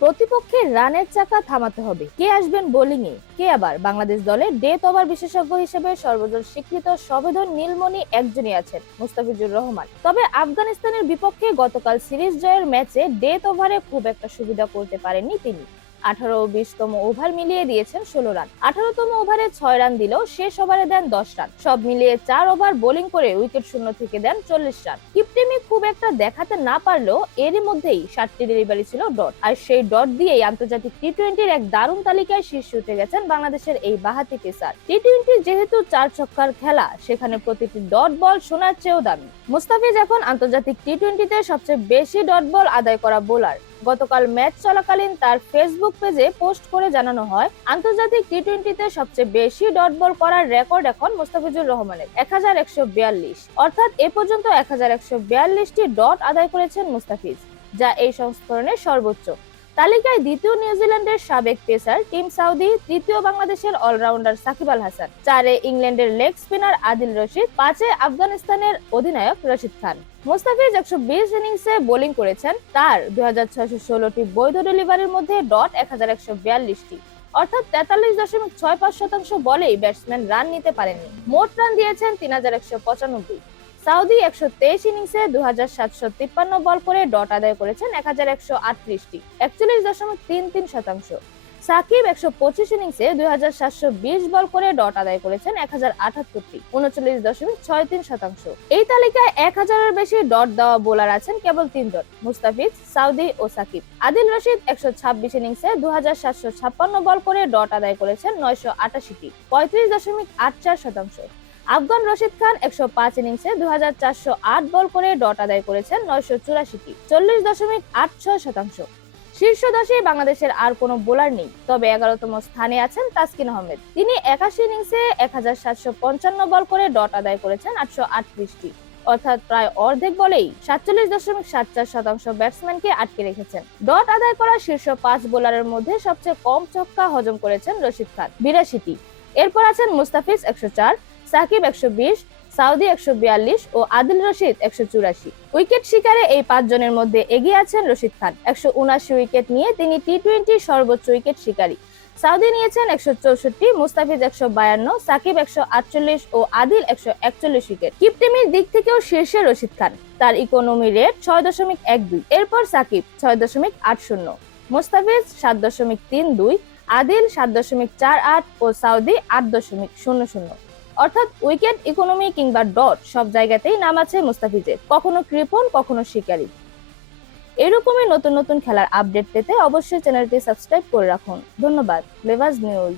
প্রতিপক্ষের রানের চাকা থামাতে হবে। কে আসবেন বোলিং এ? কে আবার? বাংলাদেশ দলে ডেথ ওভার বিশেষজ্ঞ হিসেবে সর্বজন স্বীকৃত সবেদন নীলমণি একজনই আছেন, মুস্তাফিজুর রহমান। তবে আফগানিস্তানের বিপক্ষে গতকাল সিরিজ জয়ের ম্যাচে ডেথ ওভারে খুব একটা সুবিধা করতে পারেননি তিনি। আঠারো বিশতম ওভার মিলিয়ে দিয়েছেন ষোলো রান। আঠারোতম ওভারে ছয় রান দিলেও শেষ ওভারে দেন দশ রান। সব মিলিয়ে চার ওভার বোলিং করে উইকেট শূন্য থেকে দেন চল্লিশ রান। কিপটেমি খুব একটা দেখাতে না পারলেও এরই মধ্যেই সাতটি ডেলিভারি ছিল ডট। আর সেই ডট দিয়েই আন্তর্জাতিক টি টোয়েন্টির এক দারুণ তালিকায় শীর্ষে উঠে গেছেন বাংলাদেশের এই বাহাতি পেসার। টি টোয়েন্টি যেহেতু চার ছক্কার খেলা, সেখানে প্রতিটি ডট বল শোনার চেয়েও দামি। মুস্তাফিজ এখন আন্তর্জাতিক টি টোয়েন্টিতে সবচেয়ে বেশি ডট বল আদায় করা বোলার। গতকাল ম্যাচ চলাকালীন তার ফেসবুক পেজে পোস্ট করে জানানো হয়, আন্তর্জাতিক টি টোয়েন্টিতে সবচেয়ে বেশি ডট বল করার রেকর্ড এখন মোস্তাফিজুর রহমানের এক হাজার একশো বিয়াল্লিশ। অর্থাৎ এ পর্যন্ত এক হাজার একশো বিয়াল্লিশটি ডট আদায় করেছেন মুস্তাফিজ, যা এই সংস্করণের সর্বোচ্চ। তালিকায় দ্বিতীয় নিউজিল্যান্ডের সাবেক পেসার টিম সাউদি, তৃতীয় বাংলাদেশের অলরাউন্ডার সাকিব আল হাসান, চারে ইংল্যান্ডের লেগ স্পিনার আদিল রশিদ, পাঁচে আফগানিস্তানের অধিনায়ক রশিদ খান। মুস্তাফিজ একশো বিশ ইনিংসে বোলিং করেছেন। তার দুই হাজার ছয়শো ষোলোটি বৈধ ডেলিভারির মধ্যে ডট এক হাজার একশো বিয়াল্লিশটি। অর্থাৎ তেতাল্লিশ দশমিক ছয় পাঁচ শতাংশ বলেই ব্যাটসম্যান রান নিতে পারেননি। মোট রান দিয়েছেন তিন হাজার একশো পঁচানব্বই। সাউদি একশো তেইশ ইনিংসে দু হাজার সাতশো তিপ্পান্ন বল করে ডট আদায় করেছেন এক হাজার একশো আটত্রিশটি, একচল্লিশ দশমিক তিন তিন শতাংশ। সাকিব একশো পঁচিশ ইনিংসে দুই হাজার সাতশো বিশ বল করে ডট আদায় করেছেন এক হাজার আটাত্তরটি, উনচল্লিশ দশমিক ছয় তিন শতাংশ। এই তালিকায় এক হাজারের বেশি ডট দেওয়া বোলার আছেন কেবল তিনজন, মুস্তাফিজ, সাউদি ও সাকিব। আদিল রশিদ একশো ছাব্বিশ ইনিংসে দু হাজার সাতশো ছাপ্পান্ন বল করে ডট আদায় করেছেন নয়শো আটাশিটি, পঁয়ত্রিশ দশমিক আট চার শতাংশ। আফগান রশিদ খান একশো পাঁচ ইনিংসে দু হাজার চারশো আট বল করে ডট আদায় করেছেন নয়শো চুরাশিটি, চল্লিশ দশমিক আট ছয় শতাংশ। শীর্ষ দশে বাংলাদেশের আর কোনো বোলার নেই, তবে এগারোতম স্থানে আছেন তাসকিন আহমেদ। তিনি একাশি ইনিংসে এক হাজার সাতশো পঞ্চান্ন বল করে ডট আদায় করেছেন আটশো আটত্রিশটি। অর্থাৎ প্রায় অর্ধেক বলেই সাতচল্লিশ দশমিক সাত চার শতাংশ ব্যাটসম্যানকে আটকে রেখেছেন। ডট আদায় করা শীর্ষ পাঁচ বোলারের মধ্যে সবচেয়ে কম ছক্কা হজম করেছেন রশিদ খান, বিরাশিটি। এরপর আছেন মুস্তাফিজ একশো চার সাকিব একশো বিশ, সাউদি একশো বিয়াল্লিশ ও আদিল রশিদ একশো চুরাশি। উইকেট শিকারে এই পাঁচজনের মধ্যে এগিয়ে আছেন রশিদ খান। একশো উনাশি উইকেট নিয়ে তিনি টি টোয়েন্টি সর্বোচ্চ উইকেট শিকারী। সাউদি নিয়েছেন একশো চৌষট্টি, মুস্তাফিজ একশো বায়ান্ন, সাকিব একশো আটচল্লিশ ও আদিল একশো একচল্লিশ উইকেট। কিপটেমির দিক থেকেও শীর্ষে রশিদ খান। তার ইকোনমি রেট ছয় দশমিক এক দুই, এরপর সাকিব ছয় দশমিক আট শূন্য, মুস্তাফিজ সাত দশমিক তিন দুই, আদিল সাত দশমিক চার আট ও সাউদি আট দশমিক শূন্য শূন্য। অর্থাৎ উইকেট ইকোনমি কিংবা ডট সব জায়গাতেই নাম আছে মুস্তাফিজের। কখনো কৃপণ কখনো শিকারী। এরকমই নতুন নতুন খেলার আপডেট পেতে অবশ্যই চ্যানেলটি সাবস্ক্রাইব করে রাখুন। ধন্যবাদ। লেভাজ নিউজ